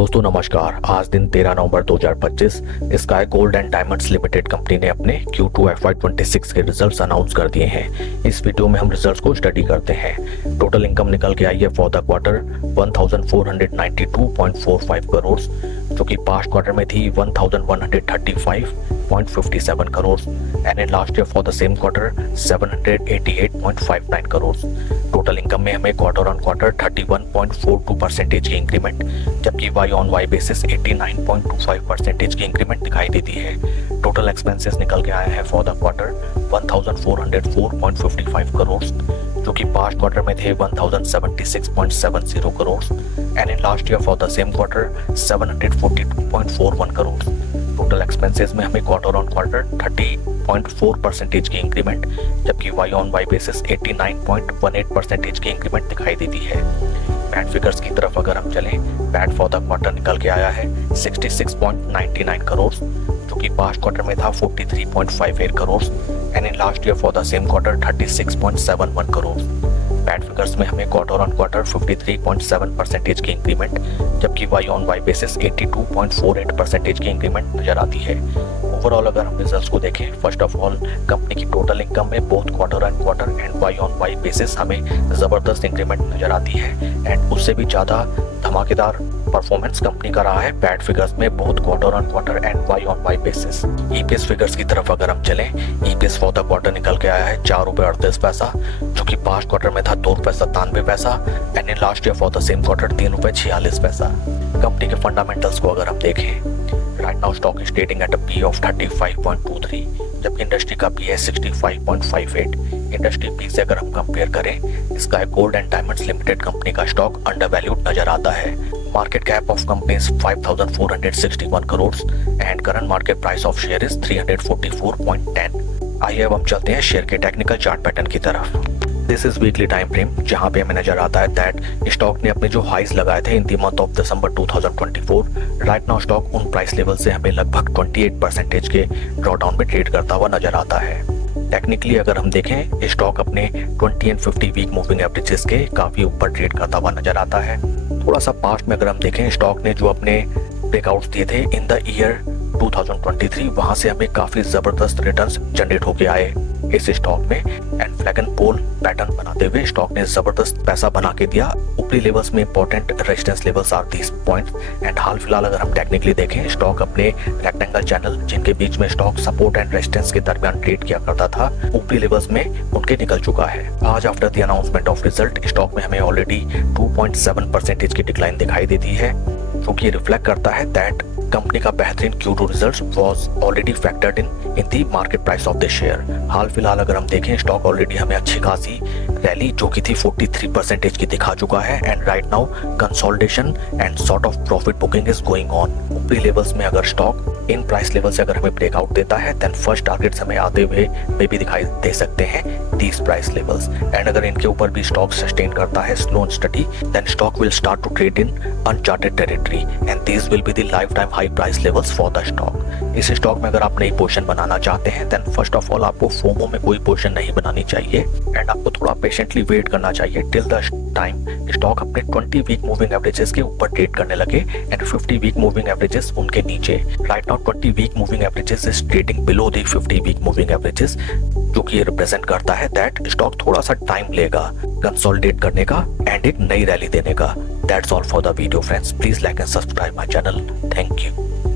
दोस्तों नमस्कार। आज दिन 13 नवंबर 2025 sky gold and diamonds limited company ने अपने Q2 FY26 के रिजल्ट्स अनाउंस कर दिए हैं। इस वीडियो में हम रिजल्ट्स को स्टडी करते हैं। टोटल इनकम निकल के आई है फॉर द क्वार्टर 1492.45 करोड़, जो कि पास्ट क्वार्टर में थी 1135.57 crore and in last year for the same quarter 788.59 crore. Total income में हमें क्वार्टर ऑन क्वार्टर 31.42% की इंक्रीमेंट, जबकि वाई ऑन वाई बेसिस 89.25% की इंक्रीमेंट दिखाई देती है। टोटल एक्सपेंसेस निकल के आए हैं फॉर द क्वार्टर 1404.55 करोड़, जो कि पास्ट क्वार्टर में थे 1076.70 crore and in last year for the same quarter 742.41 crore. Total expenses में हमें क्वार्टर ऑन क्वार्टर 30.4% की इंक्रीमेंट, जबकि वाई ऑन वाई बेसिस 89.18% की इंक्रीमेंट दिखाई देती है। पैट फिगर्स की तरफ अगर हम चलें, पैट फॉर द क्वार्टर निकल के आया है 66.99 करोड़, जो कि पास्ट क्वार्टर में था 43.58 crore and in last year for the same quarter 36.71 crore. PAT figures में हमें क्वार्टर ऑन क्वार्टर 53.7% की इंक्रीमेंट, जबकि वाई ऑन वाई बेसिस 82.48% की इंक्रीमेंट नजर आती है। ओवरऑल अगर हम रिजल्ट्स को देखें, फर्स्ट ऑफ ऑल कंपनी की टोटल इनकम में both quarter and quarter and Y on Y basis हमें जबरदस्त इंक्रीमेंट नजर आती है एंड उससे भी ज्यादा धमाकेदार परफॉर्मेंस कंपनी का रहा है पैट फिगर्स में both quarter on quarter and Y on Y basis. EPS figures की तरफ अगर हम चलें, ईपीएस फॉर द क्वार्टर निकल के आया है 4 रुपये 38 पैसा, जो कि पास्ट क्वार्टर में था 2 रुपये 97 पैसा and in last year for the same quarter 3 रुपये 46 पैसा। कंपनी के फंडामेंटल्स को अगर हम देखें, right now stock is trading at a P of 35.23, जबकि इंडस्ट्री का पी है 65.58। इंडस्ट्री पी से अगर हम कंपेयर करें, sky gold and diamonds limited company का स्टॉक अंडर वैल्यूड नजर आता है। Market cap of company is 5461 crore and current market price of share is 344.10। आइए अब हम चलते हैं शेयर के टेक्निकल चार्ट पैटर्न की तरफ। This is weekly time frame, जहां पे हमें नजर आता है दैट स्टॉक ने अपने जो हाइस लगाए थे in the month of December 2024, right now stock उन प्राइस लेवल से हमें लगभग 28% के ड्रॉडाउन में ट्रेड करता हुआ नजर आता है। टेक्निकली अगर हम देखें, स्टॉक अपने 20 एंड 50 वीक मूविंग एवरेजेस के काफी ऊपर ट्रेड करता हुआ नजर आता है। थोड़ा सा पास्ट में अगर हम देखें, स्टॉक ने जो अपने ब्रेकआउट्स दिए थे इन द ईयर 2023, वहां से हमें काफी जबरदस्त रिटर्न्स जनरेट होके आए इस स्टॉक में and flag and pole pattern बनाते हुए स्टॉक ने जबरदस्त पैसा बना के दिया। ऊपरी लेवल्स में important resistance levels are these points and हाल फिलहाल अगर हम टेक्निकली देखें, स्टॉक अपने रेक्टेंगल चैनल, जिनके बीच में स्टॉक सपोर्ट एंड रेजिस्टेंस के दरमियान ट्रेड किया करता था, ऊपरी लेवल्स में उनके निकल चुका है। आज after the announcement of result, stock में हमें ऑलरेडी 2.7% की डिक्लाइन दिखाई देती है, जो कि रिफ्लेक्ट करता है दैट कंपनी का बेहतरीन Q2 results was already factored in the market price of the share. हाल फिलहाल अगर हम देखें, स्टॉक ऑलरेडी हमें अच्छी खासी रैली, जो कि थी 43% की दिखा चुका है and right now consolidation and sort of profit booking is going on. ऊपरी लेवल्स में अगर स्टॉक इन प्राइस लेवल से अगर हमें ब्रेकआउट देता है, देन फर्स्ट टारगेट्स हमें आते हुए मे भी दिखाई दे सकते हैं दीज प्राइस लेवल्स एंड अगर इनके ऊपर भी स्टॉक सस्टेन करता है slow and steady, then stock will start to trade in uncharted territory and these will be the lifetime high price levels for the stock. इस stock में अगर आप नई पोजीशन बनाना चाहते हैं, देन फर्स्ट ऑफ ऑल आपको FOMO में कोई पोजीशन नहीं बनानी चाहिए एंड आपको थोड़ा पेशेंटली वेट करना चाहिए टिल द टाइम स्टॉक अपने 20 वीक मूविंग एवरेजेस के ऊपर ट्रेड करने लगे एंड 50 वीक मूविंग एवरेजेस उनके नीचे। Right now 20 week moving averages is trading below the 50 week moving averages, जो कि ये रिप्रेजेंट करता है दैट स्टॉक थोड़ा सा टाइम लेगा कंसोलिडेट करने का एंड एक नई रैली देने का। That's all for the video friends, please like and subscribe my channel. Thank you.